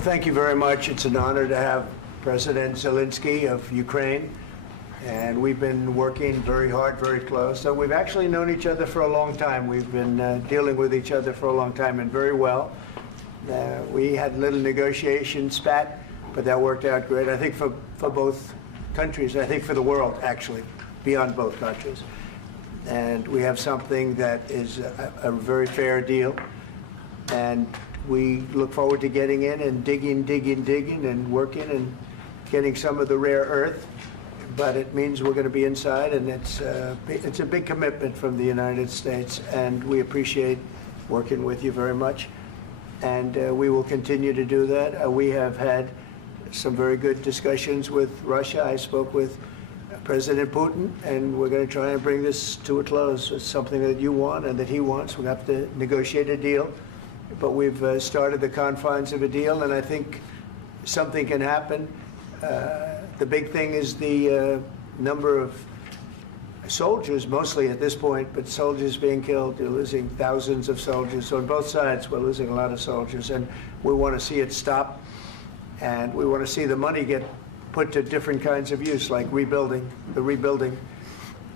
Well, thank you very much. It's an honor to have President Zelenskyy of Ukraine, and we've been working very hard, very close. So we've actually known each other for a long time. We've been dealing with each other for a long time and very well. We had a little negotiation spat, but that worked out great. I think for both countries, I think for the world, actually, beyond both countries. And we have something that is a very fair deal. And we look forward to getting in and digging and working and getting some of the rare earth. But it means we're going to be inside, and it's a big commitment from the United States, and we appreciate working with you very much. And we will continue to do that. We have had some very good discussions with Russia. I spoke with President Putin, and we're going to try and bring this to a close. It's something that you want and that he wants. We have to negotiate a deal, but we've started the confines of a deal, and I think something can happen. The big thing is the number of soldiers, mostly at this point, but soldiers being killed. You're losing thousands of soldiers. So on both sides, we're losing a lot of soldiers, and we want to see it stop, and we want to see the money get put to different kinds of use, like rebuilding,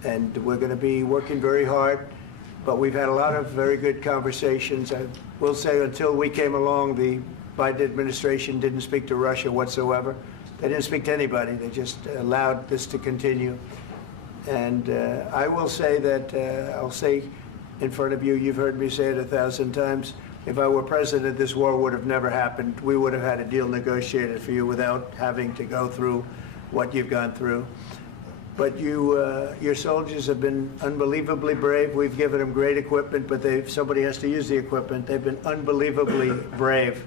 and we're going to be working very hard. But we've had a lot of very good conversations. I will say until we came along, the Biden administration didn't speak to Russia whatsoever. They didn't speak to anybody. They just allowed this to continue. And I will say that, I'll say in front of you, you've heard me say it 1,000 times, if I were president, this war would have never happened. We would have had a deal negotiated for you without having to go through what you've gone through. But your soldiers have been unbelievably brave. We've given them great equipment, but somebody has to use the equipment. They've been unbelievably brave,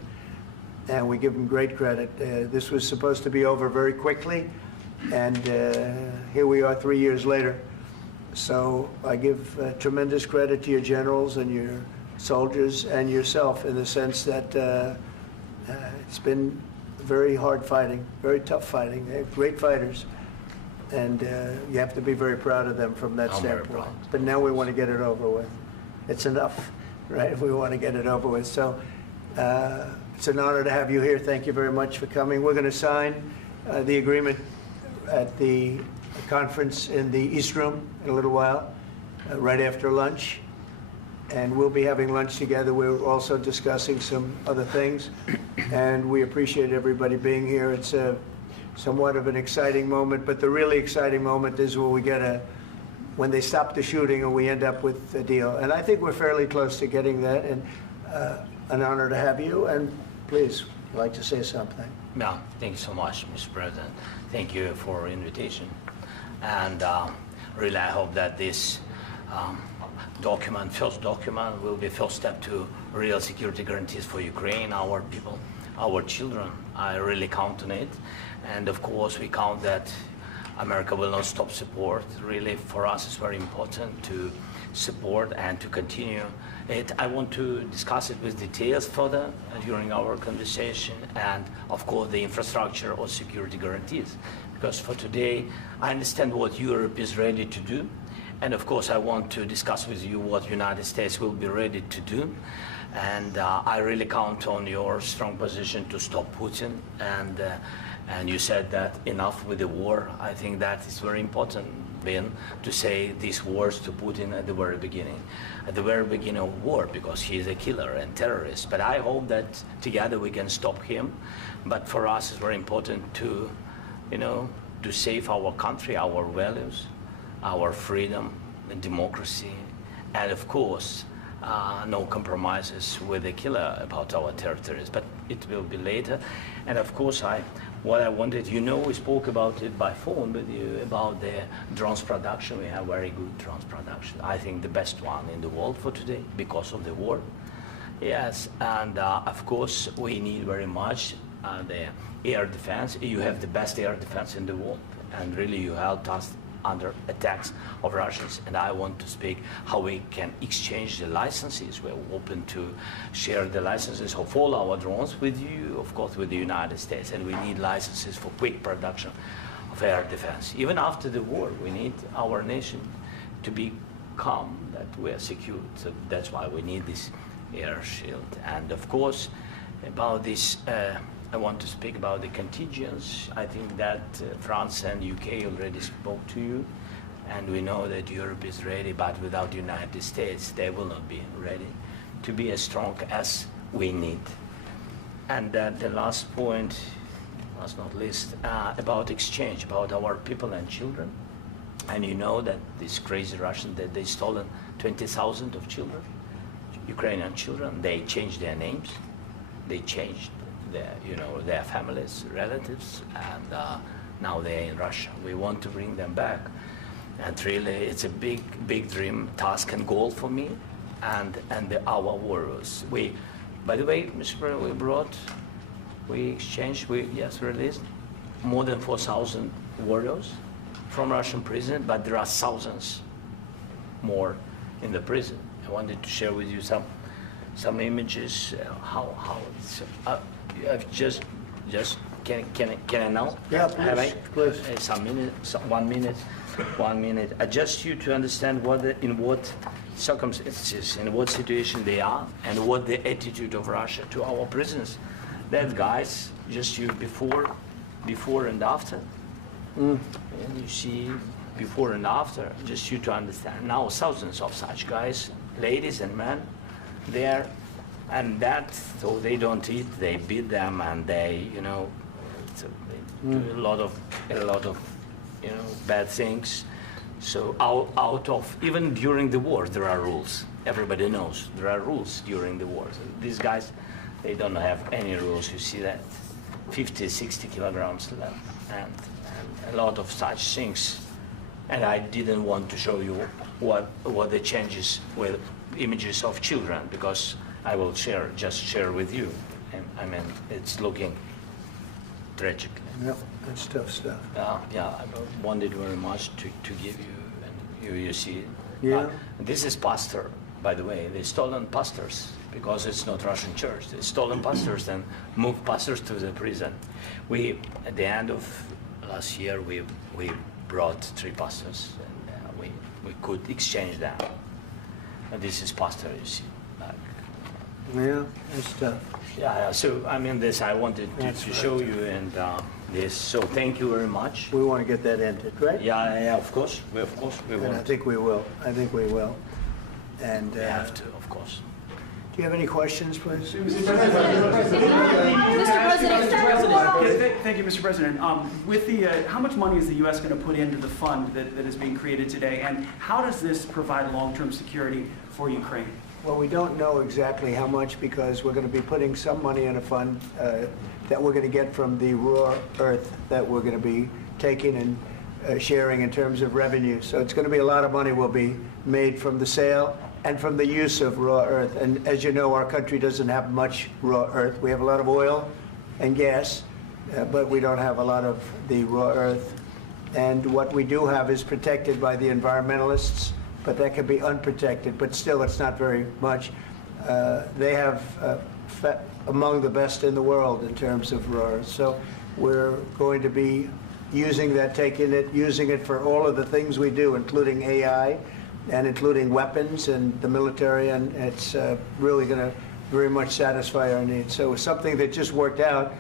and we give them great credit. This was supposed to be over very quickly, and here we are 3 years later. So I give tremendous credit to your generals and your soldiers and yourself, in the sense that it's been very hard fighting, very tough fighting. They're great fighters, and you have to be very proud of them from that standpoint. But now we want to get it over with. It's enough, right? We want to get it over with. So it's an honor to have you here. Thank you very much for coming. We're going to sign the agreement at the conference in the East Room in a little while, right after lunch. And we'll be having lunch together. We're also discussing some other things, and we appreciate everybody being here. It's somewhat of an exciting moment, but the really exciting moment is when they stop the shooting and we end up with a deal. And I think we're fairly close to getting that, and an honor to have you. And please, you'd like to say something? Yeah, thank you so much, Mr. President. Thank you for the invitation. And really, I hope that this first document will be first step to real security guarantees for Ukraine, our people, our children. I really count on it. And of course, we count that America will not stop support. Really, for us, it's very important to support and to continue it. I want to discuss it with details further during our conversation, and of course, the infrastructure or security guarantees. Because for today, I understand what Europe is ready to do. And of course, I want to discuss with you what the United States will be ready to do. And I really count on your strong position to stop Putin. And you said that enough with the war. I think that is very important, Ben, to say these words to Putin at the very beginning of war, because he is a killer and terrorist. But I hope that together we can stop him. But for us, it's very important to, to save our country, our values, our freedom and democracy, and of course, no compromises with the killer about our territories. But it will be later. And of course, what I wanted, we spoke about it by phone with you about the drones production. We have very good drones production. I think the best one in the world for today because of the war. Yes, and of course, we need very much the air defense. You have the best air defense in the world, and really you helped us under attacks of Russians. And I want to speak how we can exchange the licenses. We're open to share the licenses of all our drones with you, of course, with the United States. And we need licenses for quick production of air defense. Even after the war, we need our nation to be calm, that we are secure. So that's why we need this air shield. And of course, about this I want to speak about the contingents. I think that France and UK already spoke to you, and we know that Europe is ready, but without the United States, they will not be ready to be as strong as we need. And the last point, last not least, about exchange, about our people and children. And you know that these crazy Russians, that they stolen 20,000 of children, Ukrainian children. They changed their names, they changed their families, relatives, and now they're in Russia. We want to bring them back, and really, it's a big dream, task, and goal for me, and our warriors. By the way, Mr. President, we exchanged, released more than 4,000 warriors from Russian prison, but there are thousands more in the prison. I wanted to share with you some images. How it's. I've just can I now? Yeah, Have I? please. Some minute, 1 minute. Just you to understand in what circumstances, in what situation they are, and what the attitude of Russia to our prisoners. That guys, just you before and after. And you see before and after, just you to understand. Now thousands of such guys, ladies and men, there, and that, so they don't eat, they beat them, and they, they do a lot of, bad things. So out of, even during the war, there are rules. Everybody knows there are rules during the war. So these guys, they don't have any rules. You see that 50, 60 kilograms left, and a lot of such things. And I didn't want to show you what the changes with images of children, because I will just share with you. And I mean, it's looking tragic. Yep, that's tough stuff. Yeah, I wanted very much to give you, and you see. Yeah. This is pastor, by the way. They stolen pastors because it's not Russian church. They stolen pastors and moved pastors to the prison. At the end of last year, we brought 3 pastors, and we could exchange them. And this is pastor, you see. Yeah, that's tough. Yeah. So I mean, this I wanted to show you, and this. So thank you very much. We want to get that ended, right? Yeah. Of course. We And I want. think we will. And We have to, of course. do you have any questions, please? Mr. President. Thank you, Mr. President. With how much money is the U.S. going to put into the fund that is being created today, and how does this provide long-term security for Ukraine? Well, we don't know exactly how much, because we're going to be putting some money in a fund that we're going to get from the raw earth that we're going to be taking and sharing in terms of revenue. So it's going to be a lot of money will be made from the sale and from the use of raw earth. And as you know, our country doesn't have much raw earth. We have a lot of oil and gas, but we don't have a lot of the raw earth. And what we do have is protected by the environmentalists, but that can be unprotected. But still, it's not very much. They have among the best in the world in terms of raw earth. So we're going to be using that, using it for all of the things we do, including AI, and including weapons and the military, and it's really going to very much satisfy our needs. So it's something that just worked out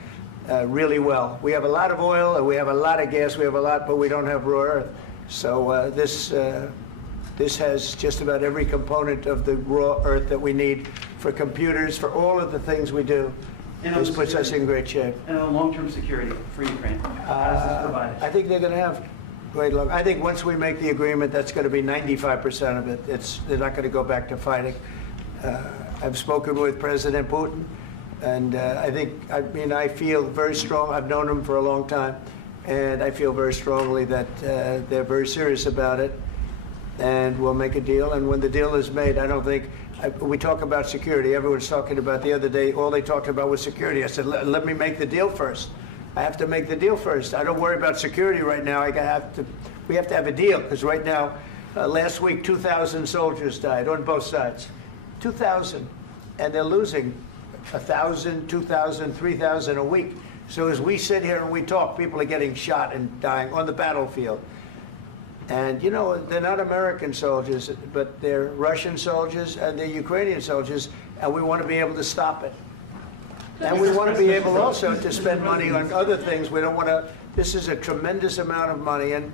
really well. We have a lot of oil, and we have a lot of gas, we have a lot, but we don't have raw earth. So this has just about every component of the raw earth that we need for computers, for all of the things we do. This puts us in great shape. And on long-term security for Ukraine, how does this provide it? I think they're going to have great luck. I think once we make the agreement, that's going to be 95% of it. They're not going to go back to fighting. I've spoken with President Putin, and I feel very strong. I've known him for a long time, and I feel very strongly that they're very serious about it, and we'll make a deal. And when the deal is made, I don't think, we talk about security. Everyone's talking about the other day, all they talked about was security. I said, let me make the deal first. I have to make the deal first. I don't worry about security right now. We have to have a deal, because right now, last week, 2,000 soldiers died on both sides. 2,000. And they're losing 1,000, 2,000, 3,000 a week. So as we sit here and we talk, people are getting shot and dying on the battlefield. And, you know, they're not American soldiers, but they're Russian soldiers and they're Ukrainian soldiers, and we want to be able to stop it. And we want to be able also to spend money on other things. We don't want to, this is a tremendous amount of money. And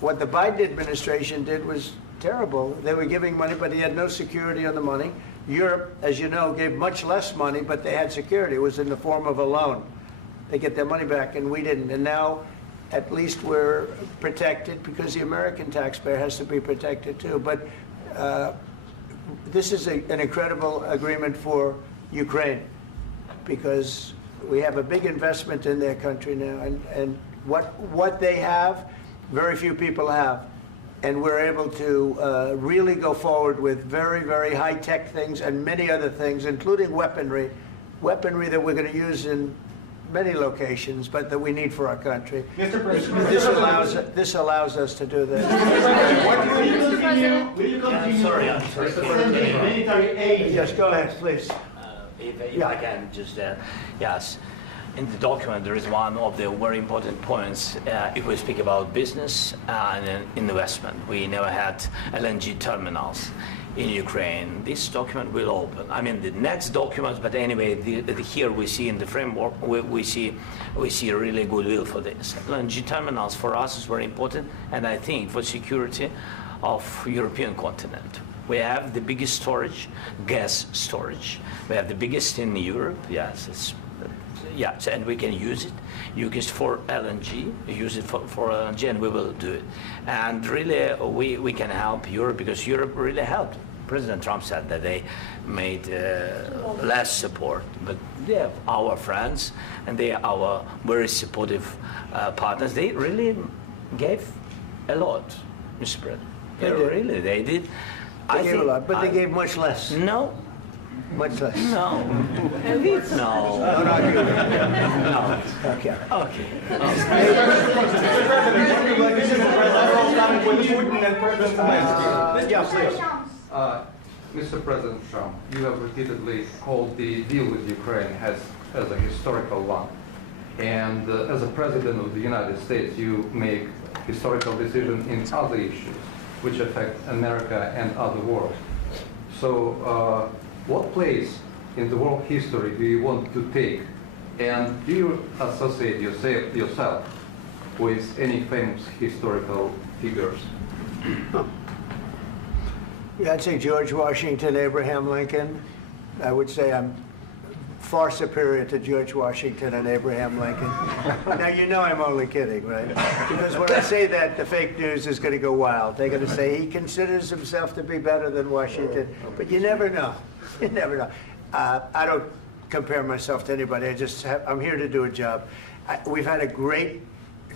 what the Biden administration did was terrible. They were giving money, but he had no security on the money. Europe, as you know, gave much less money, but they had security. It was in the form of a loan. They get their money back, and we didn't. And now, at least we're protected because the American taxpayer has to be protected too. But this is an incredible agreement for Ukraine because we have a big investment in their country now, and what they have, very few people have. And we're able to really go forward with very, very high-tech things and many other things, including weaponry that we're going to use in many locations, but that we need for our country. Mr. President, This allows us to do that. will you continue I'm sorry. sending military aid? Yes, go ahead, please. If I can just, yes. In the document, there is one of the very important points. If we speak about business and investment, we never had LNG terminals in Ukraine. This document will open. I mean, the next documents, but anyway, here we see in the framework, we see really goodwill for this. LNG terminals for us is very important, and I think for security of European continent. We have the biggest storage, gas storage. We have the biggest in Europe. Yes, yes, and we can use it. Use it for LNG. Use it for LNG, and we will do it. And really, we can help Europe because Europe really helped. President Trump said that they made less support, but they are our friends and they are our very supportive partners. They really gave a lot, Mr. President. They did. They gave a lot, but they gave much less. No. Much less. No. No. No, not you. No. Okay. Okay. Mr. President Trump, you have repeatedly called the deal with Ukraine as a historical one. And as a President of the United States, you make historical decisions in other issues which affect America and other world. So what place in the world history do you want to take? And do you associate yourself with any famous historical figures? Yeah, I'd say George Washington, Abraham Lincoln. I would say I'm far superior to George Washington and Abraham Lincoln. Now, you know I'm only kidding, right? Because when I say that, the fake news is going to go wild. They're going to say he considers himself to be better than Washington. But you never know. You never know. I don't compare myself to anybody. I'm here to do a job. We've had a great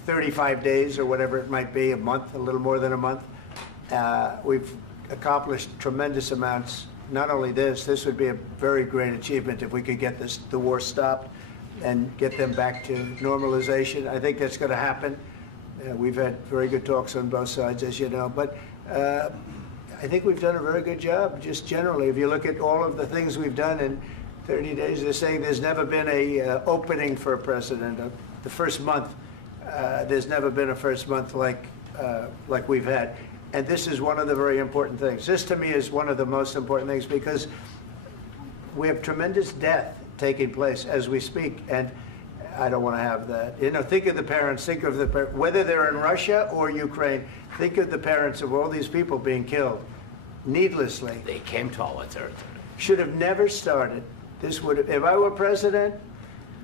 35 days or whatever it might be, a month, a little more than a month. We've accomplished tremendous amounts. Not only this would be a very great achievement if we could get the war stopped and get them back to normalization. I think that's going to happen. We've had very good talks on both sides, as you know. But I think we've done a very good job, just generally. If you look at all of the things we've done in 30 days, they're saying there's never been a opening for a president. The first month, there's never been a first month like we've had. And this is one of the very important things. This, to me, is one of the most important things because we have tremendous death taking place as we speak, and I don't want to have that. You know, think of the parents, whether they're in Russia or Ukraine, think of the parents of all these people being killed needlessly. They came to our territory. Should have never started. This would have, if I were president,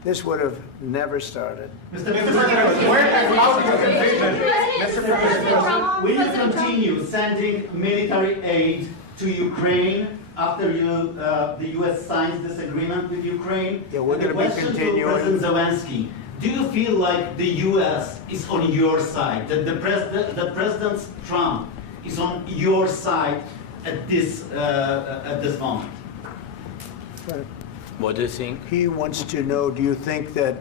this would have never started. Mr. President, where has out your conviction? Mr. President, will you continue sending military aid to Ukraine after the U.S. signs this agreement with Ukraine? Yeah, we're going to be continuing. President Zelenskyy, do you feel like the U.S. is on your side, that the President Trump is on your side at this moment? Right. What do you think? He wants to know, do you think that,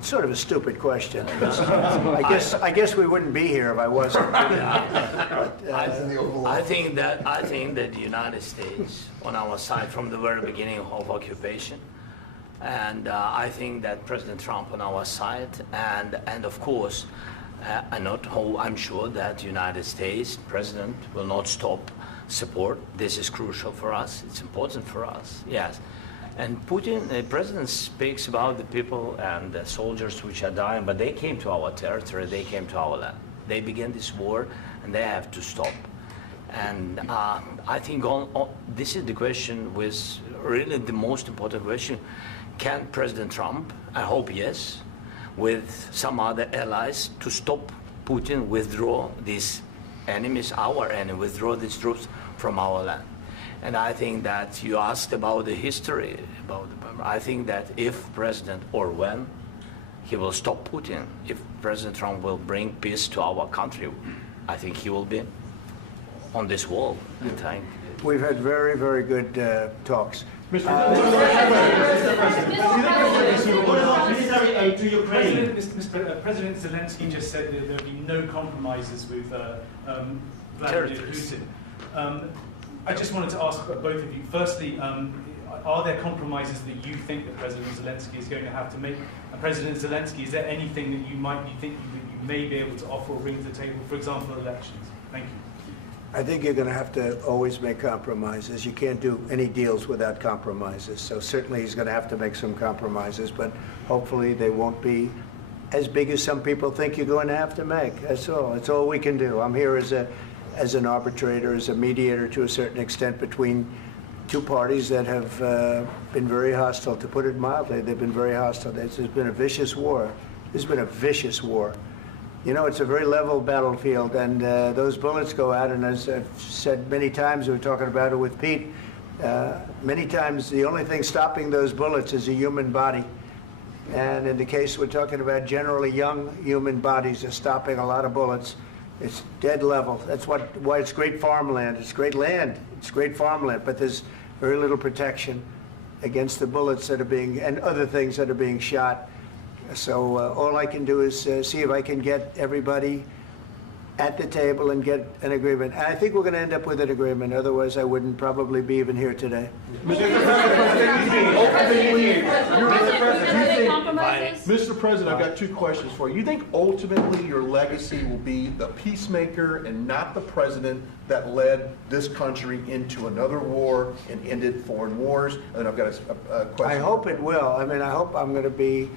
sort of a stupid question. I guess we wouldn't be here if I wasn't. I think that the United States on our side from the very beginning of occupation, and I think that President Trump on our side, and of course, I'm sure that the United States President will not stop support. This is crucial for us. It's important for us. Yes. And Putin, the president speaks about the people and the soldiers which are dying, but they came to our territory, they came to our land. They began this war, and they have to stop. And I think this is the question, with really the most important question. Can President Trump, I hope yes, with some other allies, to stop Putin, withdraw these enemies, our enemy, withdraw these troops from our land? And I think that you asked about the history, I think that if President, or when, he will stop Putin, if President Trump will bring peace to our country, I think he will be on this wall in time. We've had very, very good talks. What about military aid to Ukraine? President Zelenskyy just said that there would be no compromises with Vladimir Putin. I just wanted to ask both of you, firstly, are there compromises that you think that President Zelenskyy is going to have to make? And President Zelenskyy, is there anything that you might be thinking that you may be able to offer or bring to the table, for example, elections? Thank you. I think you're going to have to always make compromises. You can't do any deals without compromises. So certainly he's going to have to make some compromises, but hopefully they won't be as big as some people think you're going to have to make. That's all. That's all we can do. I'm here as an arbitrator, as a mediator to a certain extent between two parties that have been very hostile, to put it mildly. They've been very hostile. There's been a vicious war. There's been a vicious war. You know, it's a very level battlefield, and those bullets go out, and as I've said many times, we were talking about it with Pete, many times the only thing stopping those bullets is a human body. And in the case we're talking about, generally young human bodies are stopping a lot of bullets. It's dead level. That's why it's great farmland. It's great land. It's great farmland, but there's very little protection against the bullets that are being, and other things that are being shot. So all I can do is see if I can get everybody at the table and get an agreement. And I think we're going to end up with an agreement. Otherwise, I wouldn't probably be even here today. Mr. President, I've got two questions for you. You think ultimately your legacy will be the peacemaker and not the president that led this country into another war and ended foreign wars? And I've got a question. I hope it will. I mean, I hope I'm going to be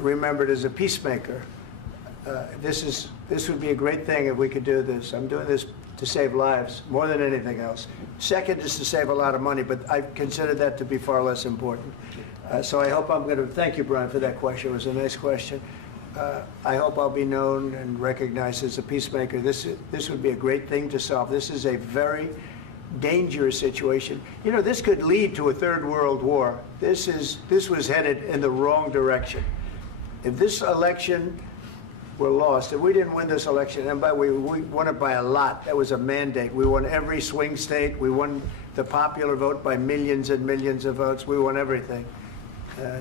remembered as a peacemaker. This would be a great thing if we could do this. I'm doing this to save lives more than anything else. Second is to save a lot of money, but I consider that to be far less important. So I hope I'm going to, thank you, Brian, for that question. It was a nice question. I hope I'll be known and recognized as a peacemaker. This would be a great thing to solve. This is a very dangerous situation. You know, this could lead to a third world war. This was headed in the wrong direction. If this election were lost, if we didn't win this election, and by we won it by a lot, that was a mandate. We won every swing state. We won the popular vote by millions and millions of votes. We won everything.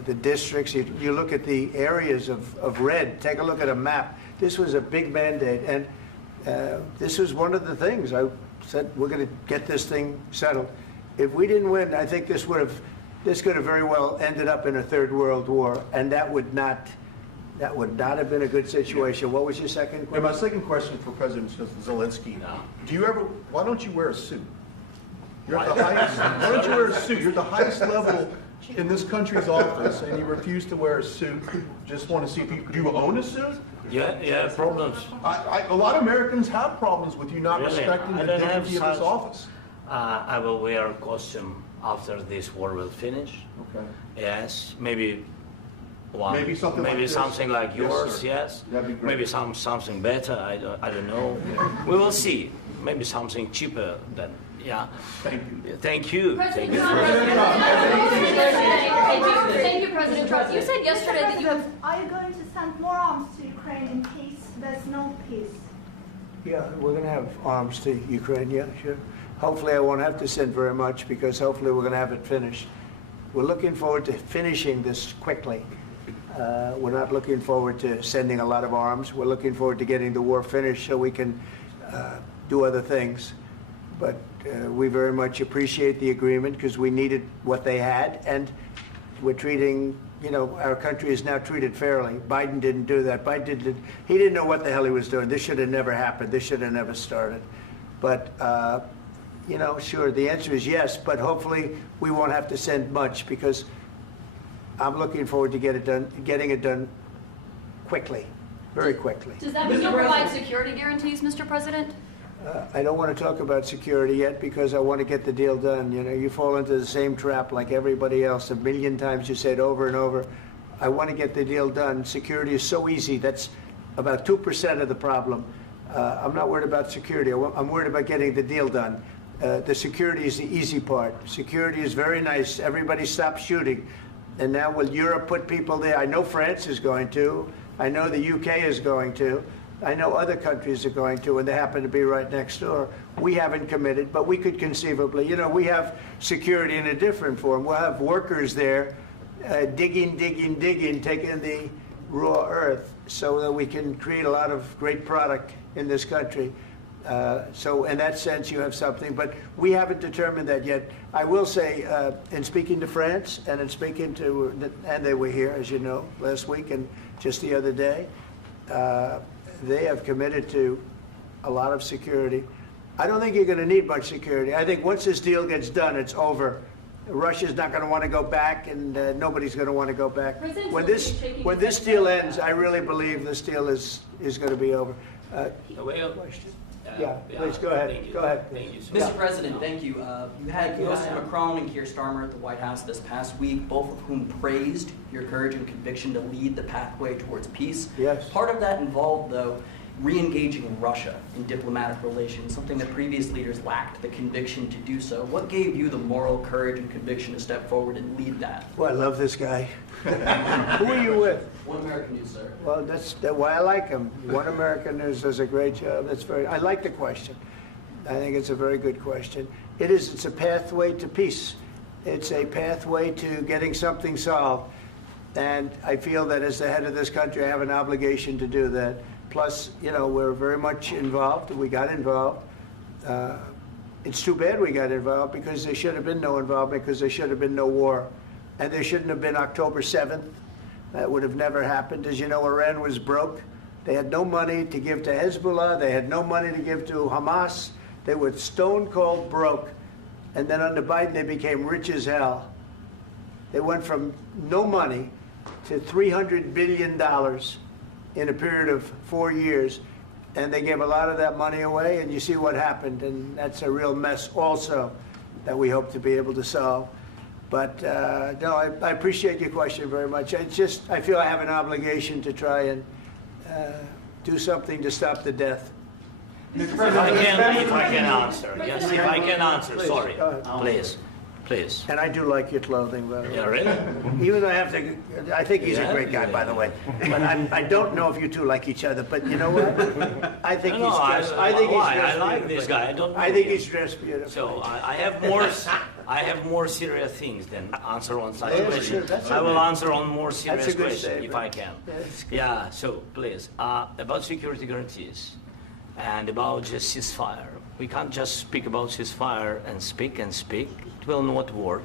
The districts, you look at the areas of red, take a look at a map. This was a big mandate, and this was one of the things. I said, we're going to get this thing settled. If we didn't win, I think this could have very well ended up in a third world war, and that would not have been a good situation. What was your second question? And my second question for President Zelenskyy, why don't you wear a suit? You're at the highest, why don't you wear a suit? You're at the highest level in this country's office, and you refuse to wear a suit. Just want to see if do you own a suit? Yeah, problems. A lot of Americans have problems with you not Really? respecting the dignity of this office. I will wear a costume after this war will finish. Okay. Yes, maybe one. Maybe something like this? Something like Yes, yours. sir. Yes. That'd be great. Maybe something better. I don't know. We will see. Maybe something cheaper than. Yeah. Thank you. Thank you. President Thank you. Trump. Thank you, President Trump. You said yesterday that you have. Are you going to send more arms to Ukraine in case there's no peace? Yeah, we're going to have arms to Ukraine, yeah, sure. Hopefully I won't have to send very much, because hopefully we're going to have it finished. We're looking forward to finishing this quickly. We're not looking forward to sending a lot of arms. We're looking forward to getting the war finished so we can do other things. But we very much appreciate the agreement, because we needed what they had, and we're treating, you know, our country is now treated fairly. Biden didn't do that. He didn't know what the hell he was doing. This should have never happened. This should have never started. But, you know, sure, the answer is yes, but hopefully we won't have to send much, because I'm looking forward to getting it done quickly, very quickly. Does that mean you'll provide security guarantees, Mr. President? I don't want to talk about security yet, because I want to get the deal done. You know, you fall into the same trap like everybody else. A million times you say it over and over. I want to get the deal done. Security is so easy. That's about 2% of the problem. I'm not worried about security. I'm worried about getting the deal done. The security is the easy part. Security is very nice. Everybody stopped shooting. And now will Europe put people there? I know France is going to. I know the UK is going to. I know other countries are going to, and they happen to be right next door. We haven't committed, but we could conceivably. You know, we have security in a different form. We'll have workers there digging, taking the raw earth so that we can create a lot of great product in this country. So in that sense, you have something, but we haven't determined that yet. I will say, in speaking to France and in speaking to, and they were here, as you know, last week and just the other day, they have committed to a lot of security. I don't think you're going to need much security. I think once this deal gets done, it's over. Russia's not going to want to go back, and nobody's going to want to go back. When this deal ends, I really believe this deal is going to be over. Question? Yeah, please go ahead. Thank you. Go ahead. Thank you, sir. Yeah. Mr. President, thank you. You had Mr. Macron and Keir Starmer at the White House this past week, both of whom praised your courage and conviction to lead the pathway towards peace. Yes. Part of that involved, though, re-engaging Russia in diplomatic relations, something that previous leaders lacked the conviction to do so. What gave you the moral courage and conviction to step forward and lead that? Well, I love this guy. Who are you with? One American News, sir. Well, that's why I like him. One American News does a great job. I like the question. I think it's a very good question. It's a pathway to peace. It's a pathway to getting something solved. And I feel that as the head of this country, I have an obligation to do that. Plus, you know, we're very much involved. We got involved. It's too bad we got involved, because there should have been no involvement, because there should have been no war. And there shouldn't have been October 7th. That would have never happened. As you know, Iran was broke. They had no money to give to Hezbollah. They had no money to give to Hamas. They were stone cold broke. And then under Biden, they became rich as hell. They went from no money to $300 billion in a period of 4 years. And they gave a lot of that money away, and you see what happened. And that's a real mess also that we hope to be able to solve. But no, I appreciate your question very much. I feel I have an obligation to try and do something to stop the death. If I can answer, yes, if I can answer, Please, sorry, go ahead. please. And I do like your clothing, by the way. Yeah, really? Even though I think he's a great guy, by the way. But I don't know if you two like each other. But you know what? I think he's dressed. I like this guy. I think he's dressed beautiful. So I have more serious things than answer on such Yeah, question. sure, I will answer on more That's serious a good question if statement. I can. That's good. Yeah. So please, about security guarantees and about just ceasefire. We can't just speak about ceasefire and speak and speak. It will not work.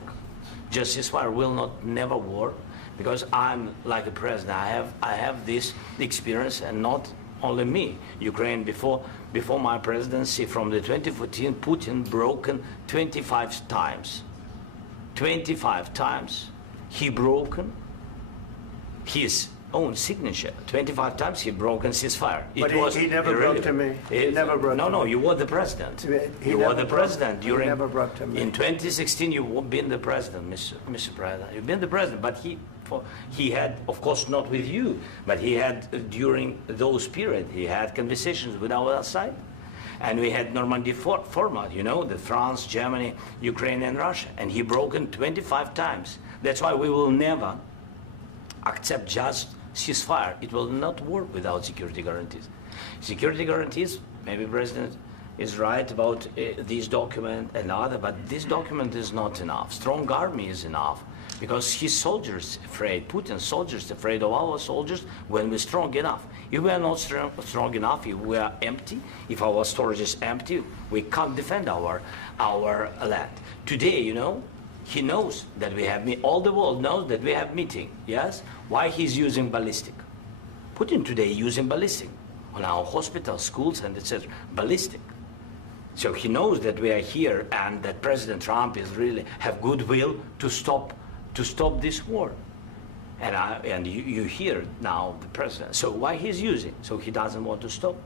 Just ceasefire will never work, because I'm like a president. I have this experience, and not only me. Ukraine before my presidency, from the 2014, Putin broken 25 times. 25 times he broken his own signature. 25 times he broken ceasefire. But he never broke to me. He never broke to me. No, you were the president. You were the president during. He never broke to me. In 2016, you've been the president, Mr. President. You've been the president, but he had, of course, not with you, but he had during those periods. He had conversations with our side, and we had Normandy format. You know, the France, Germany, Ukraine, and Russia, and he broken 25 times. That's why we will never accept just ceasefire. It will not work without security guarantees. Security guarantees, maybe President is right about this document and other, but this document is not enough. Strong army is enough, because his soldiers afraid, Putin's soldiers afraid of our soldiers when we're strong enough. If we are not strong enough, if we are empty, if our storage is empty, we can't defend our land. Today, you know, he knows that we have, all the world knows that we have meeting, yes? Why he's using ballistic? Putin today using ballistic on our hospitals, schools, and etc. Ballistic. So he knows that we are here and that President Trump is really have goodwill to stop this war. And you hear now the president. So why he's using? So he doesn't want to stop.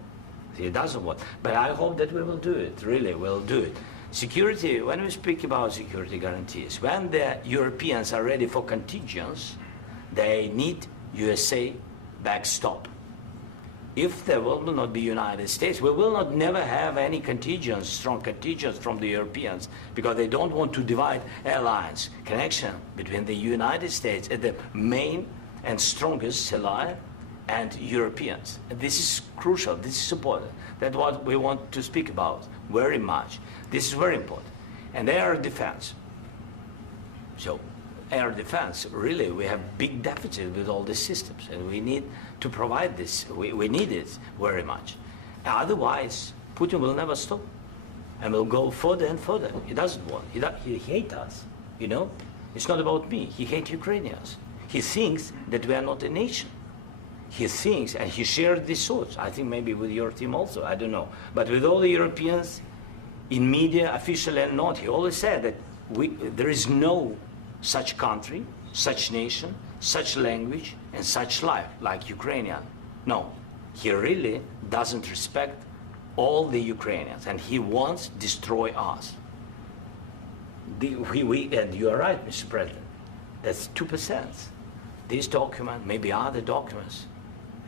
He doesn't want. But I hope that we will do it. Really, we'll do it. Security. When we speak about security guarantees, when the Europeans are ready for contingents, they need USA backstop. If there will not be United States, we will not never have any contingents, strong contingents from the Europeans, because they don't want to divide alliance connection between the United States and the main and strongest ally and Europeans. And this is crucial. This is important. That's what we want to speak about very much. This is very important. And air defense. So air defense, really, we have big deficit with all these systems, and we need to provide this. We need it very much. Otherwise, Putin will never stop, and will go further and further. He doesn't want. He hates us. You know, it's not about me. He hates Ukrainians. He thinks that we are not a nation. He thinks, and he shared these thoughts. I think maybe with your team also. I don't know, but with all the Europeans, in media, officially and not, he always said that there is no such country, such nation, such language, and such life like Ukrainian. No, he really doesn't respect all the Ukrainians, and he wants to destroy us. And you are right, Mr. President. That's 2%. This document, maybe other documents,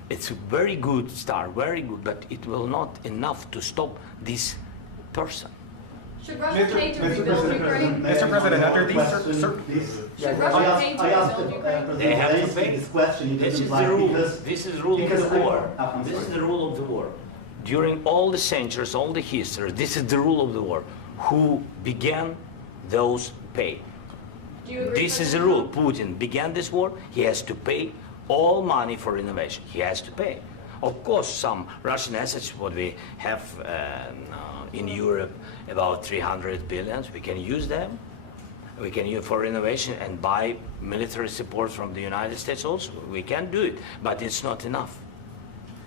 it's a very good start, very good, but it will not enough to stop this person. Should Russia pay to rebuild Ukraine? Mr. President, under these Should Russia pay to I asked rebuild Ukraine? They have to Zelensky pay. this question. He This didn't is like the rule. because This is the rule of because the war. I'm This is sorry. the rule of the war. During all the centuries, all the history, this is the rule of the war. Who began, those pay. Do you agree? This is the rule. Putin began this war. He has to pay all money for innovation. He has to pay. Of course, some Russian assets, what we have in Europe, about 300 billion, we can use them. We can use for innovation and buy military support from the United States also. We can do it, but it's not enough.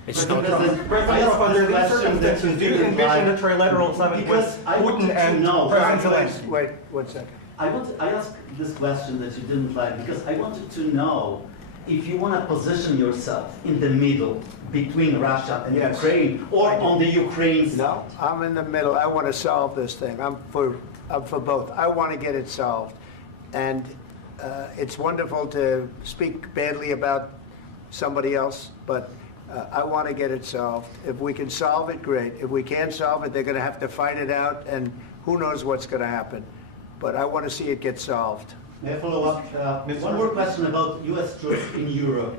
It's not enough. President Trump, under these circumstances, do you envision a trilateral summit with Putin and President Zelensky? Wait 1 second. I asked this question that you didn't like because I wanted to know if you want to position yourself in the middle between Russia and Yes. Ukraine or on the Ukraine side. No, I'm in the middle. I want to solve this thing. I'm for both. I want to get it solved. And it's wonderful to speak badly about somebody else, but I want to get it solved. If we can solve it, great. If we can't solve it, they're going to have to fight it out, and who knows what's going to happen. But I want to see it get solved. May I follow up? One more question about U.S. troops in Europe.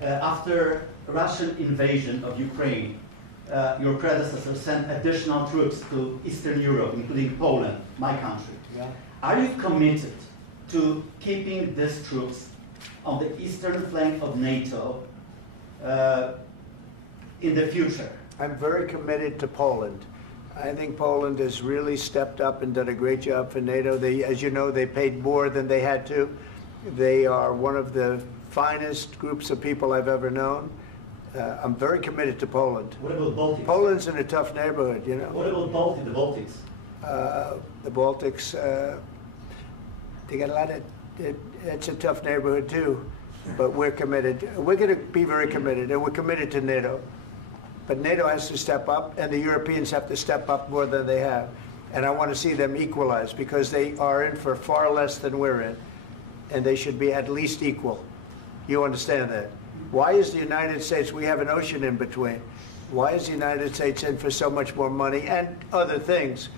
After Russian invasion of Ukraine, your predecessor sent additional troops to Eastern Europe, including Poland, my country. Yeah. Are you committed to keeping these troops on the eastern flank of NATO in the future? I'm very committed to Poland. I think Poland has really stepped up and done a great job for NATO. They, as you know, they paid more than they had to. They are one of the finest groups of people I've ever known. I'm very committed to Poland. What about Baltics? Poland's in a tough neighborhood, you know. What about the Baltics? The Baltics, they got a lot of, it's a tough neighborhood too, but we're committed. We're going to be very committed, and we're committed to NATO. But NATO has to step up, and the Europeans have to step up more than they have. And I want to see them equalize, because they are in for far less than we're in, and they should be at least equal. You understand that? Why is the United States, we have an ocean in between, why is the United States in for so much more money and other things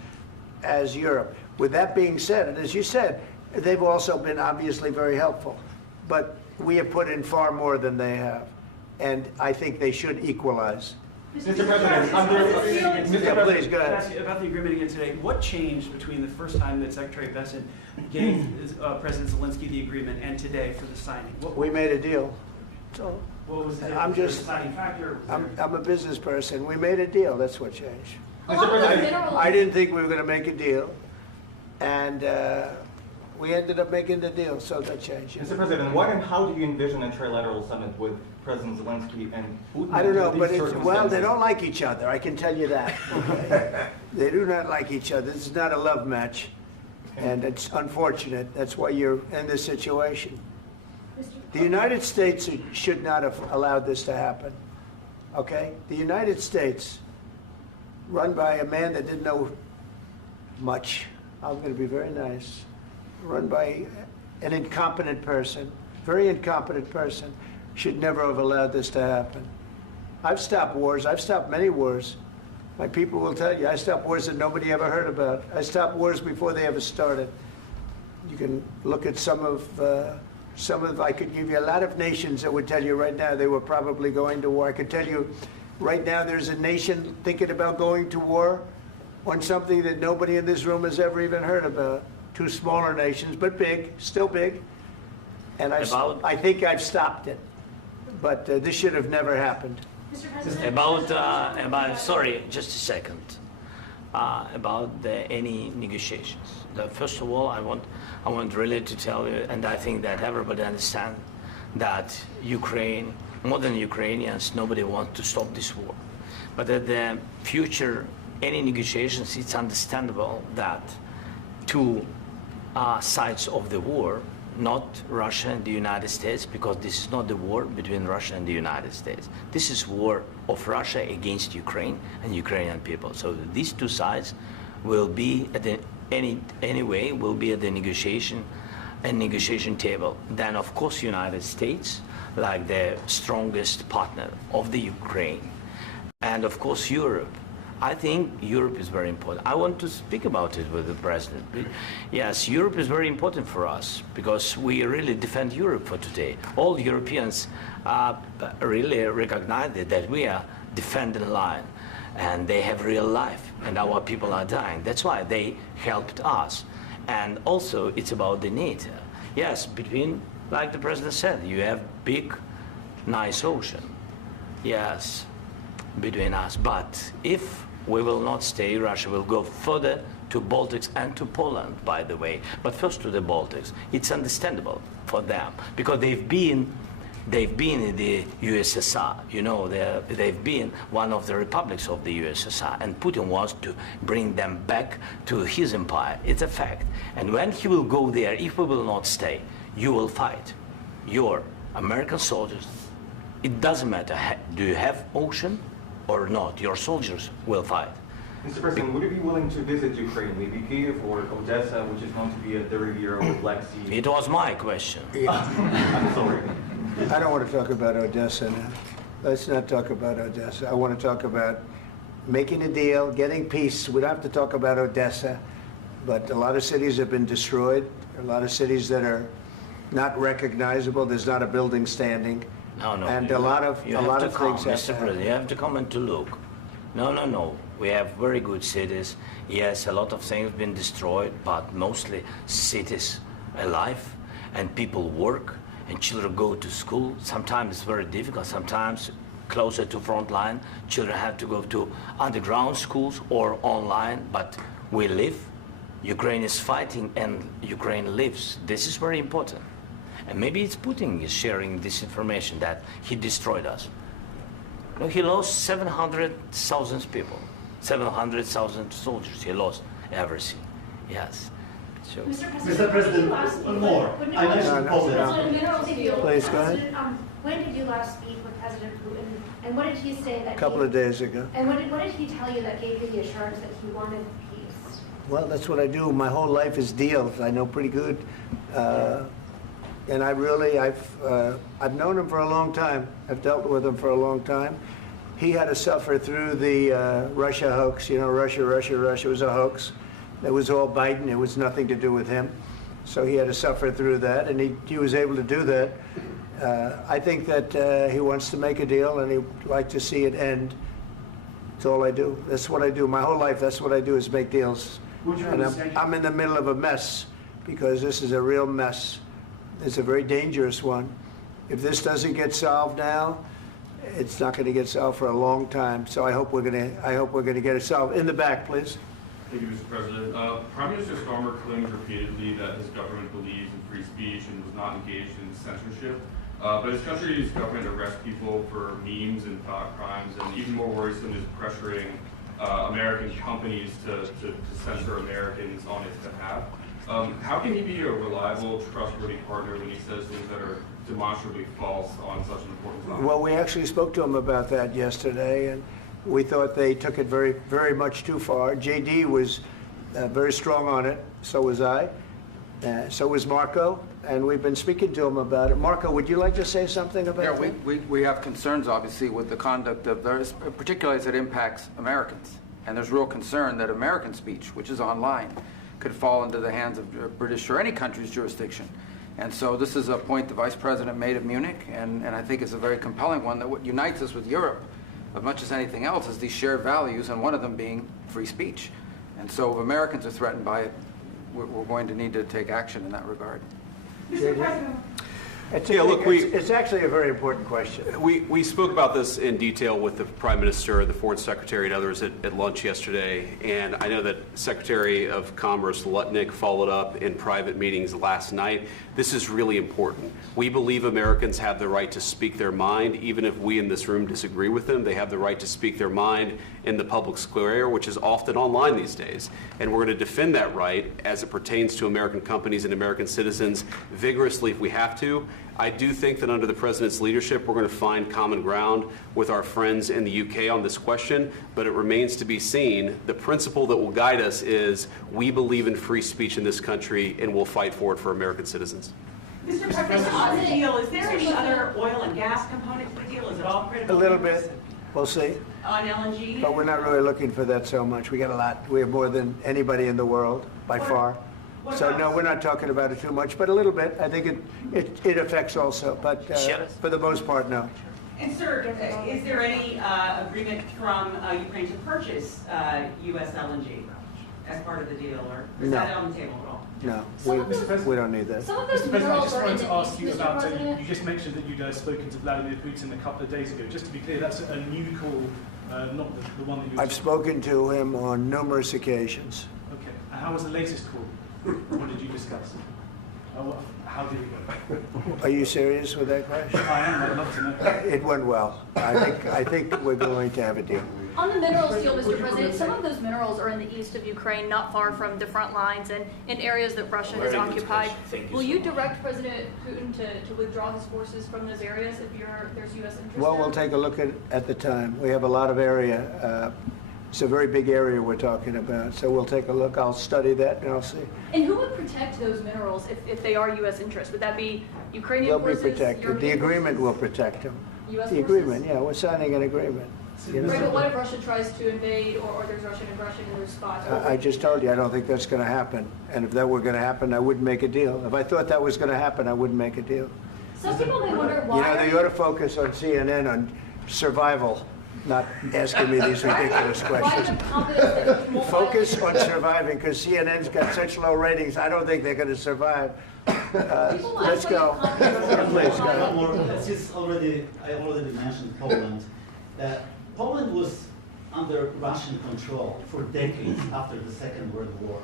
as Europe? With that being said, and as you said, they've also been obviously very helpful, but we have put in far more than they have, and I think they should equalize. Mr. President, Please, go ahead. Ask you about the agreement again today. What changed between the first time that Secretary Bessent gave President Zelensky the agreement and today for the signing? We made a deal. So What was the I'm just- deciding factor? I'm a business person. We made a deal. That's what changed. Along with minerals. I didn't think we were going to make a deal, and We ended up making the deal, so that changed. Mr. President, what and how do you envision a trilateral summit with President Zelensky and Putin? I don't know, under but these well, they circumstances? don't like each other, I can tell you that. Okay? They do not like each other. This is not a love match, and it's unfortunate. That's why you're in this situation. The United States should not have allowed this to happen, okay? The United States, run by a man that didn't know much, I'm going to be very nice, run by an incompetent person, very incompetent person, should never have allowed this to happen. I've stopped wars. I've stopped many wars. My people will tell you, I stopped wars that nobody ever heard about. I stopped wars before they ever started. You can look at some of, I could give you a lot of nations that would tell you right now they were probably going to war. I could tell you right now there's a nation thinking about going to war on something that nobody in this room has ever even heard about. Two smaller nations, but big, still big. And I think I've stopped it. But this should have never happened. Mr. President, Sorry, just a second. About any negotiations. First of all, I want really to tell you, and I think that everybody understands that Ukraine, more than Ukrainians, nobody wants to stop this war. But at the future, any negotiations, it's understandable that two sides of the war, not Russia and the United States, because this is not the war between Russia and the United States. This is war of Russia against Ukraine and Ukrainian people. So these two sides will be at the anyway will be at the negotiation table. Then of course United States, like the strongest partner of the Ukraine, and of course Europe. I think Europe is very important. I want to speak about it with the president. Yes, Europe is very important for us because we really defend Europe for today. All Europeans really recognize that we are defending line, and they have real life, and our people are dying. That's why they helped us. And also, it's about the NATO. Yes, between, like the president said, you have big, nice ocean. Yes, between us. But if we will not stay, Russia will go further to Baltics and to Poland, by the way. But first to the Baltics. It's understandable for them because they've been in the USSR. You know, they've been one of the republics of the USSR, and Putin wants to bring them back to his empire. It's a fact. And when he will go there, if we will not stay, you will fight. Your American soldiers, it doesn't matter, do you have ocean or not, your soldiers will fight. Mr. President, would you be willing to visit Ukraine, maybe Kyiv or Odessa, which is known to be at the riviera of the Black Sea? It was my question. I'm sorry. I don't want to talk about Odessa now. Let's not talk about Odessa. I want to talk about making a deal, getting peace. We don't have to talk about Odessa, but a lot of cities have been destroyed. A lot of cities that are not recognizable. There's not a building standing. No. And a lot of things have Mr. President, you have to come and to look. No. We have very good cities. Yes, a lot of things have been destroyed, but mostly cities alive, and people work, and children go to school. Sometimes it's very difficult. Sometimes closer to front line, children have to go to underground schools or online, but we live. Ukraine is fighting, and Ukraine lives. This is very important. And maybe it's Putin is sharing this information that he destroyed us. No, he lost 700,000 people, 700,000 soldiers. He lost everything. Yes. So. Mr. President, one more. I mentioned Poland. Please, go ahead. When did you last speak with President Putin, and what did he say that? A couple of days ago. And what did he tell you that gave you the assurance that he wanted peace? Well, that's what I do. My whole life is deals. I know pretty good. And I've known him for a long time. I've dealt with him for a long time. He had to suffer through the Russia hoax. You know, Russia was a hoax. It was all Biden. It was nothing to do with him. So he had to suffer through that, and he was able to do that. I think that he wants to make a deal, and he'd like to see it end. That's all I do. That's what I do. My whole life, that's what I do, is make deals. And I'm in the middle of a mess, because this is a real mess. It's a very dangerous one. If this doesn't get solved now, it's not going to get solved for a long time. So I hope we're going to get it solved. In the back, please. Thank you, Mr. President. Prime Minister Starmer claimed repeatedly that his government believes in free speech and was not engaged in censorship. But his country's government arrests people for memes and thought crimes, and even more worrisome is pressuring American companies to censor Americans on its behalf. How can he be a reliable, trustworthy partner when he says things that are demonstrably false on such an important topic? Well, we actually spoke to him about that yesterday, and we thought they took it very, very much too far. JD was very strong on it. So was I. So was Marco. And we've been speaking to him about it. Marco, would you like to say something about that? Yeah, we have concerns, obviously, with the conduct of those, particularly as it impacts Americans. And there's real concern that American speech, which is online, could fall into the hands of British or any country's jurisdiction. And so this is a point the Vice President made at Munich, and I think it's a very compelling one, that what unites us with Europe, as much as anything else, is these shared values, and one of them being free speech. And so if Americans are threatened by it, we're going to need to take action in that regard. Mr. President. It's actually a very important question. We spoke about this in detail with the Prime Minister, the Foreign Secretary, and others at lunch yesterday. And I know that Secretary of Commerce Lutnick followed up in private meetings last night. This is really important. We believe Americans have the right to speak their mind, even if we in this room disagree with them. They have the right to speak their mind in the public square, which is often online these days. And we're going to defend that right as it pertains to American companies and American citizens vigorously if we have to. I do think that under the President's leadership, we're going to find common ground with our friends in the UK on this question, but it remains to be seen. The principle that will guide us is we believe in free speech in this country, and we'll fight for it for American citizens. Mr. President, on the deal, is there any other oil and gas component to the deal? Is it all critical? A little bit. We'll see. On LNG? But we're not really looking for that so much. We got a lot. We have more than anybody in the world, by far. So no, we're not talking about it too much, but a little bit. I think it affects also, but for the most part, no. And sir, is there any agreement from Ukraine to purchase U.S. LNG as part of the deal, or is that on the table at all? No, we don't need that. Mr. President, I just wanted to ask you about, you just mentioned that you'd spoken to Vladimir Putin a couple of days ago. Just to be clear, that's a new call, not the one that you... I've spoken to him on numerous occasions. Okay, and how was the latest call? What did you discuss? How did it go? Are you serious with that question? I am. I'd love to know. It went well. I think we're going to have a deal. On the minerals deal, Mr. President, some of those minerals are in the east of Ukraine, not far from the front lines and in areas that Russia has occupied. Will you direct President Putin to withdraw his forces from those areas if there's U.S. interest? Well, we'll take a look at the time. We have a lot of area. It's a very big area we're talking about, so we'll take a look. I'll study that and I'll see. And who would protect those minerals if they are U.S. interests? Would that be Ukrainian forces? They'll be protected. The agreement will protect them. U.S. The agreement, yeah, we're signing an agreement. Right, but what if Russia tries to invade or there's Russian aggression in those spots? I just told you, I don't think that's going to happen. And if that were going to happen, I wouldn't make a deal. If I thought that was going to happen, I wouldn't make a deal. Some people may wonder why... You know, they ought to focus on CNN on survival, not asking me these ridiculous questions. Focus on surviving, because CNN's got such low ratings, I don't think they're going to survive. Let's go. Please, go ahead. I already mentioned Poland. Poland was under Russian control for decades after the Second World War.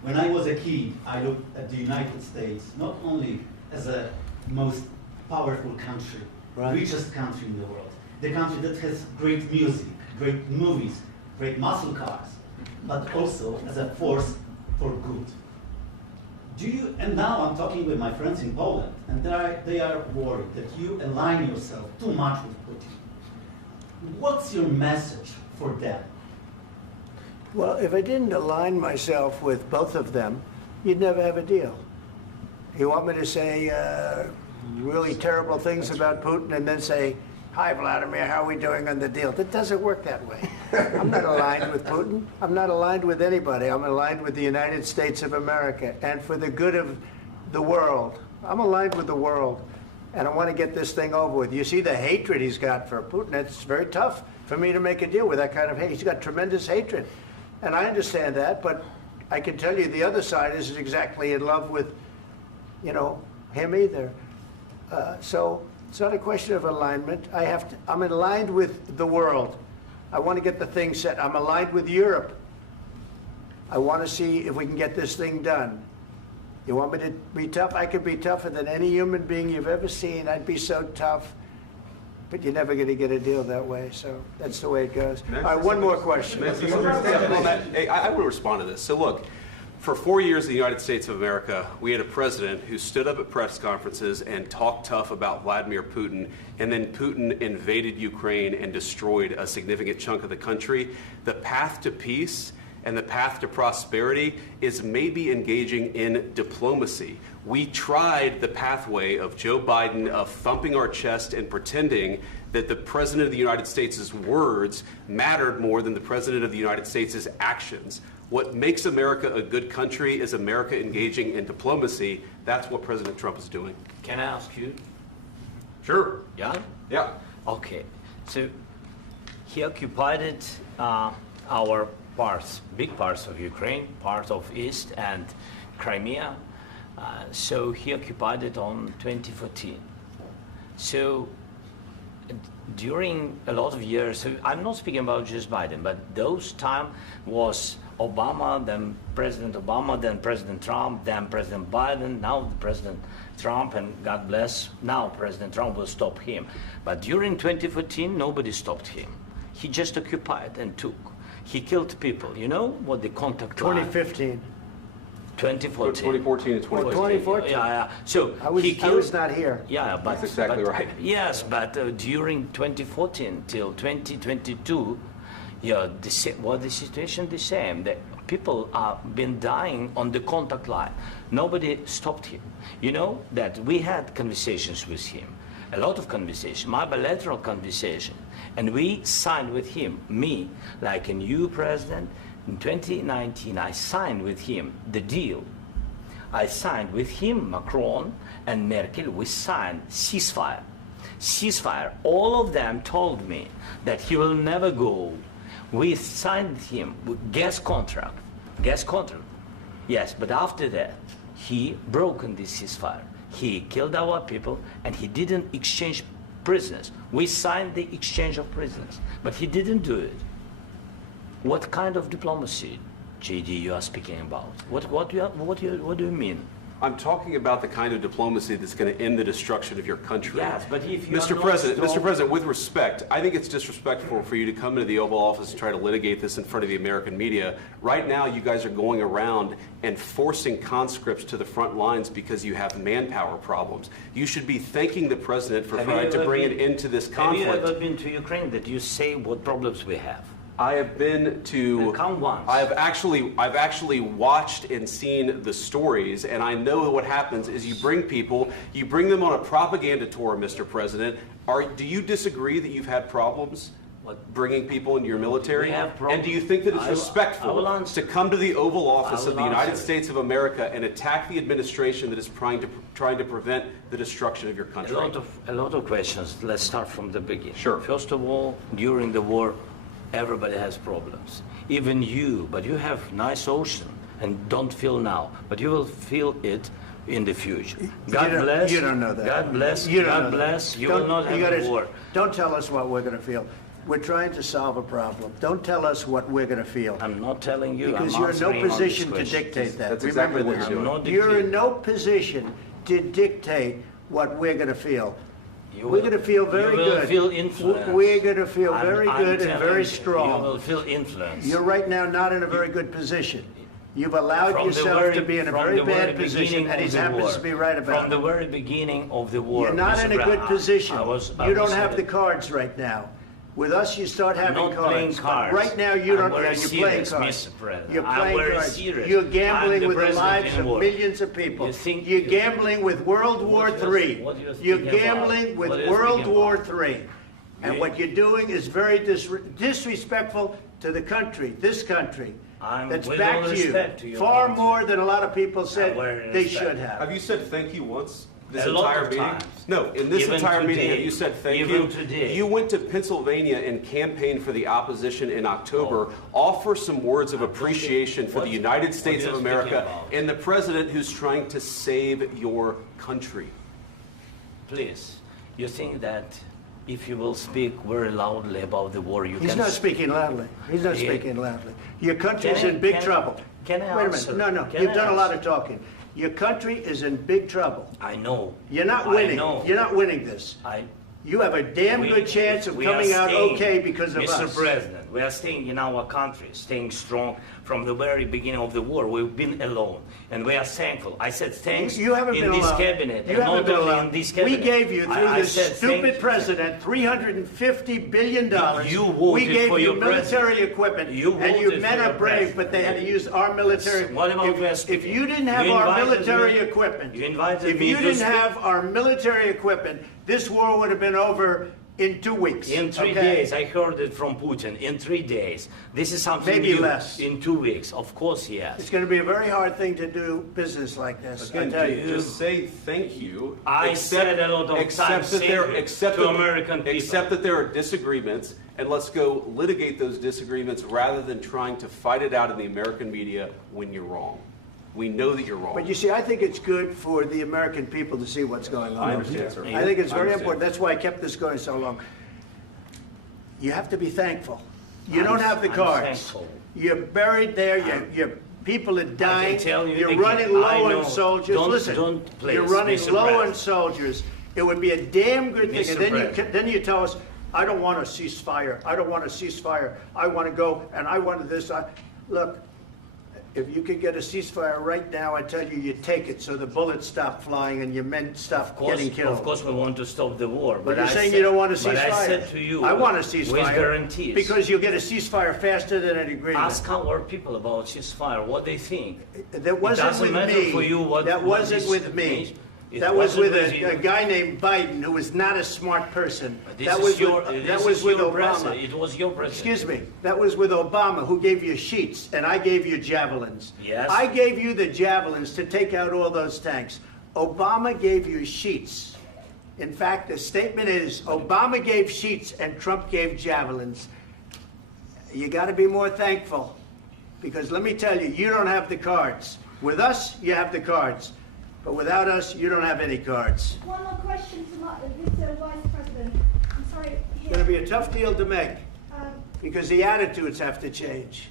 When I was a kid, I looked at the United States not only as a most powerful country, richest country in the world, the country that has great music, great movies, great muscle cars, but also as a force for good. And now I'm talking with my friends in Poland, and they are worried that you align yourself too much with Putin. What's your message for them? Well, if I didn't align myself with both of them, you'd never have a deal. You want me to say really terrible things about Putin and then say, "Hi, Vladimir, how are we doing on the deal?" That doesn't work that way. I'm not aligned with Putin. I'm not aligned with anybody. I'm aligned with the United States of America and for the good of the world. I'm aligned with the world. And I want to get this thing over with. You see the hatred he's got for Putin. It's very tough for me to make a deal with that kind of hate. He's got tremendous hatred. And I understand that, but I can tell you the other side isn't exactly in love with, him either. So it's not a question of alignment. I'm aligned with the world. I want to get the thing set. I'm aligned with Europe. I want to see if we can get this thing done. You want me to be tough? I could be tougher than any human being you've ever seen. I'd be so tough. But you're never going to get a deal that way, so that's the way it goes. All right, one more question. Hey, I will respond to this. So look, for 4 years in the United States of America, we had a president who stood up at press conferences and talked tough about Vladimir Putin, and then Putin invaded Ukraine and destroyed a significant chunk of the country. The path to peace and the path to prosperity is maybe engaging in diplomacy. We tried the pathway of Joe Biden of thumping our chest and pretending that the President of the United States' words mattered more than the President of the United States' actions. What makes America a good country is America engaging in diplomacy. That's what President Trump is doing. Can I ask you? Sure. Yeah? Yeah. Okay. So he occupied it, our parts, big parts of Ukraine, part of East and Crimea. So he occupied it on 2014. So during a lot of years, so I'm not speaking about just Biden, but those time was Obama, then President Obama, then President Trump, then President Biden, now President Trump, and God bless, now President Trump will stop him. But during 2014, nobody stopped him. He just occupied and took. He killed people. You know what the contact line? 2015. 2014 2014. and 2015. 2014. Yeah. So I was not here. Yeah, but that's exactly right. Yes, but during 2014 till 2022, yeah, the situation the same. The people have been dying on the contact line. Nobody stopped him. You know that we had conversations with him, a lot of conversation, my bilateral conversation, and we signed with him, me, like a new president. In 2019, I signed with him the deal. I signed with him, Macron and Merkel, we signed ceasefire. Ceasefire. All of them told me that he will never go. We signed with him with gas contract. Gas contract. Yes, but after that, he broken this ceasefire. He killed our people and he didn't exchange prisoners. We signed the exchange of prisoners, but he didn't do it. What kind of diplomacy, JD, you are speaking about? What do you mean? I'm talking about the kind of diplomacy that's going to end the destruction of your country. Yes, but if you Mr. President, with respect, I think it's disrespectful for you to come into the Oval Office and try to litigate this in front of the American media. Right now, you guys are going around and forcing conscripts to the front lines because you have manpower problems. You should be thanking the President for trying to bring an end to this conflict. Have you ever been to Ukraine that you say what problems we have? I have been to. Count once. I've actually watched and seen the stories, and I know what happens is you bring them on a propaganda tour, Mr. President. Do you disagree that you've had problems bringing people into your military? And do you think that it's respectful to come to the Oval Office of the United States of America and attack the administration that is trying to prevent the destruction of your country? A lot of questions. Let's start from the beginning. Sure. First of all, during the war, everybody has problems. Even you, but you have nice ocean and don't feel now, but you will feel it in the future. God bless. You don't know that. God bless. You don't God know bless. that. You will not have a war. Don't tell us what we're going to feel. We're trying to solve a problem. Don't tell us what we're going to feel. I'm not telling you. Because I'm you're in no answering on position this to question. dictate that. That's exactly Remember what this. you're doing. You're in no position to dictate what we're going to feel. You We're going to feel very you will good. Feel influence. We're going to feel very I'm good and telling very you, strong. You will feel influence. You're right now not in a very good position. You've allowed yourself to be in a very bad position, and he happens to be right about it. From the very beginning of the war. You're not in a good position. You don't have the the cards right now. With us, you start having I'm not playing cards. cards. Right now, you don't. I'm very You're playing serious, cards. Mr. President. You're I'm playing very cards. serious. You're I'm gambling the with the president lives in of war. millions of people. You think You're you- gambling with World War III. what you're You're thinking gambling about? with What you're World thinking War about? III. And You- what you're doing is very disrespectful to the country, this country. That's with back all to you. respect to your Far country. more than a lot of people said very they respect. should have. Have you said thank you once? This A lot entire of meeting? times. No, in this Even entire meeting, today. have you said thank Even you? today. You went to Pennsylvania and campaigned for the opposition in October. Offer some words of appreciation for the United States what of you're speaking America about. and the president who's trying to save your country. Please, you think that if you will speak very loudly about the war, you He's can... not speaking loudly. He's not Yeah. speaking loudly. Your country's Can I- in big can I- trouble. Can I Wait a answer? minute. No, Can you've I done a lot answer? of talking. Your country is in big trouble. I know. You're not I winning. know. You're not winning this. You have a damn good chance of we coming are out staying, okay because of Mr. us. President, we are staying in our country, staying strong from the very beginning of the war. We've been alone, and we are thankful. I said thanks You haven't in been this alone. cabinet, You and haven't not been only alone. in this cabinet. We gave you, through I this said stupid president, $350 billion. You voted we gave for you your military president. equipment, You and you voted men for are your brave, president. but they had to use our military. What about West? If you didn't have You our invited military me- equipment, You invited if me you to didn't speak. have our military equipment, this war would have been over in 2 weeks. In 3 okay? days, I heard it from Putin. In 3 days, this is something Maybe new. less. In 2 weeks, of course, yes. It's going to be a very hard thing to do business like this. I Again, tell you. just say thank you. I said a lot of times that there, thank you accept to that- American people. Accept that there are disagreements, and let's go litigate those disagreements rather than trying to fight it out in the American media when you're wrong. We know that you're wrong. But you see, I think it's good for the American people to see what's going on. I understand, sir. I think it's I very understand. important. That's why I kept this going so long. You have to be thankful. You don't have the I'm cards. thankful. You're buried there. Your people are dying. tell you You're again, running low I know. on soldiers. Don't- Listen, don't please, you're running Mr. low on President. soldiers. It would be a damn good thing. Mr. And then President. then you tell us, I don't want a ceasefire. I don't want a ceasefire. I want to go and I want this. Look, if you could get a ceasefire right now, I tell you, you take it so the bullets stop flying and your men stop getting killed. Of course, we want to stop the war. But you're I saying said- you don't want a ceasefire. But I said to you, I want a with ceasefire. guarantees. Because you'll get a ceasefire faster than an agreement. Ask our people about ceasefire, what they think. That wasn't it doesn't with matter me. for you what That what wasn't this with me. means. It That was wasn't with you. a guy named Biden who was not a smart person. This That is was your, with, this that was is with your Obama. president. It was your president. Excuse me. That was with Obama, who gave you sheets, and I gave you javelins. Yes. I gave you the javelins to take out all those tanks. Obama gave you sheets. In fact, the statement is Obama gave sheets and Trump gave javelins. You got to be more thankful, because let me tell you, you don't have the cards. With us, you have the cards. But without us, you don't have any cards. One more question to Mr. Vice President. I'm sorry. It's going to be a tough deal to make, Um, because the attitudes have to change.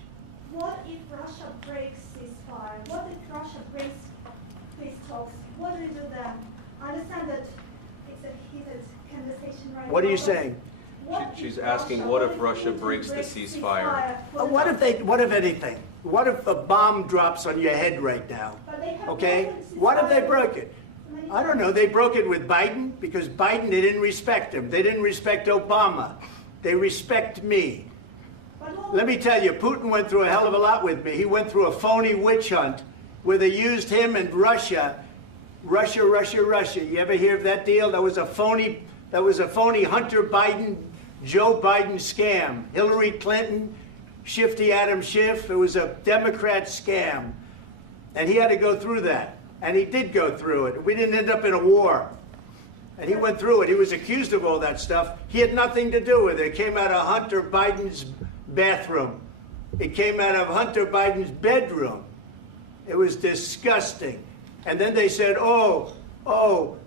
What if Russia breaks ceasefire? What if Russia breaks peace talks? What do you do then? I understand that it's a heated conversation right now. What are you but saying? what if She's asking, what if Russia Putin breaks the ceasefire? What if anything? What if a bomb drops on your head right now? But they have Okay? broken ceasefire What if they broke it? many I don't know. They broke it with Biden because Biden, they didn't respect him. They didn't respect Obama. They respect me. Let me tell you, Putin went through a hell of a lot with me. He went through a phony witch hunt where they used him and Russia. Russia. You ever hear of that deal? That was a phony Hunter Biden, Joe Biden scam. Hillary Clinton, Shifty Adam Schiff. It was a Democrat scam. And he had to go through that. And he did go through it. We didn't end up in a war. And he went through it. He was accused of all that stuff. He had nothing to do with it. It came out of Hunter Biden's bathroom. It came out of Hunter Biden's bedroom. It was disgusting. And then they said, oh,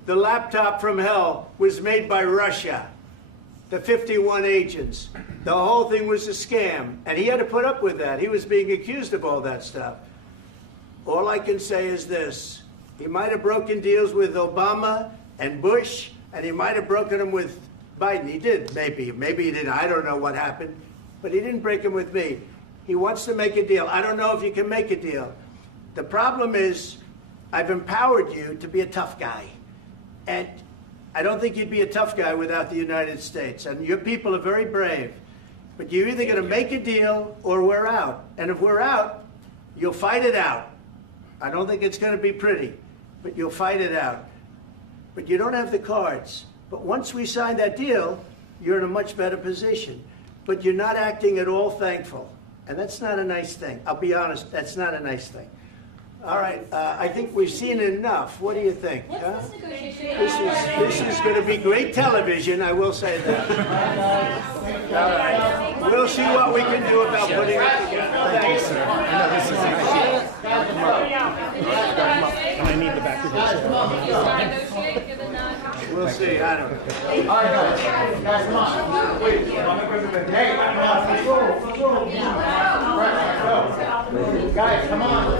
the laptop from hell was made by Russia. The 51 agents. The whole thing was a scam. And he had to put up with that. He was being accused of all that stuff. All I can say is this. He might have broken deals with Obama and Bush, and he might have broken them with Biden. He did, maybe. Maybe he didn't. I don't know what happened. But he didn't break them with me. He wants to make a deal. I don't know if you can make a deal. The problem is, I've empowered you to be a tough guy. And I don't think you'd be a tough guy without the United States. And your people are very brave. But you're either going to make a deal or we're out. And if we're out, you'll fight it out. I don't think it's going to be pretty, but you'll fight it out. But you don't have the cards. But once we sign that deal, you're in a much better position. But you're not acting at all thankful. And that's not a nice thing. I'll be honest, that's not a nice thing. All right, I think we've seen enough. What do you think? Huh? This is going to be great television, I will say that. All right. We'll see what we can do about putting it together. Thank you, sir. I need the back of We'll see. I don't know. All right, guys, come on. Wait, hey, guys, guys, come on.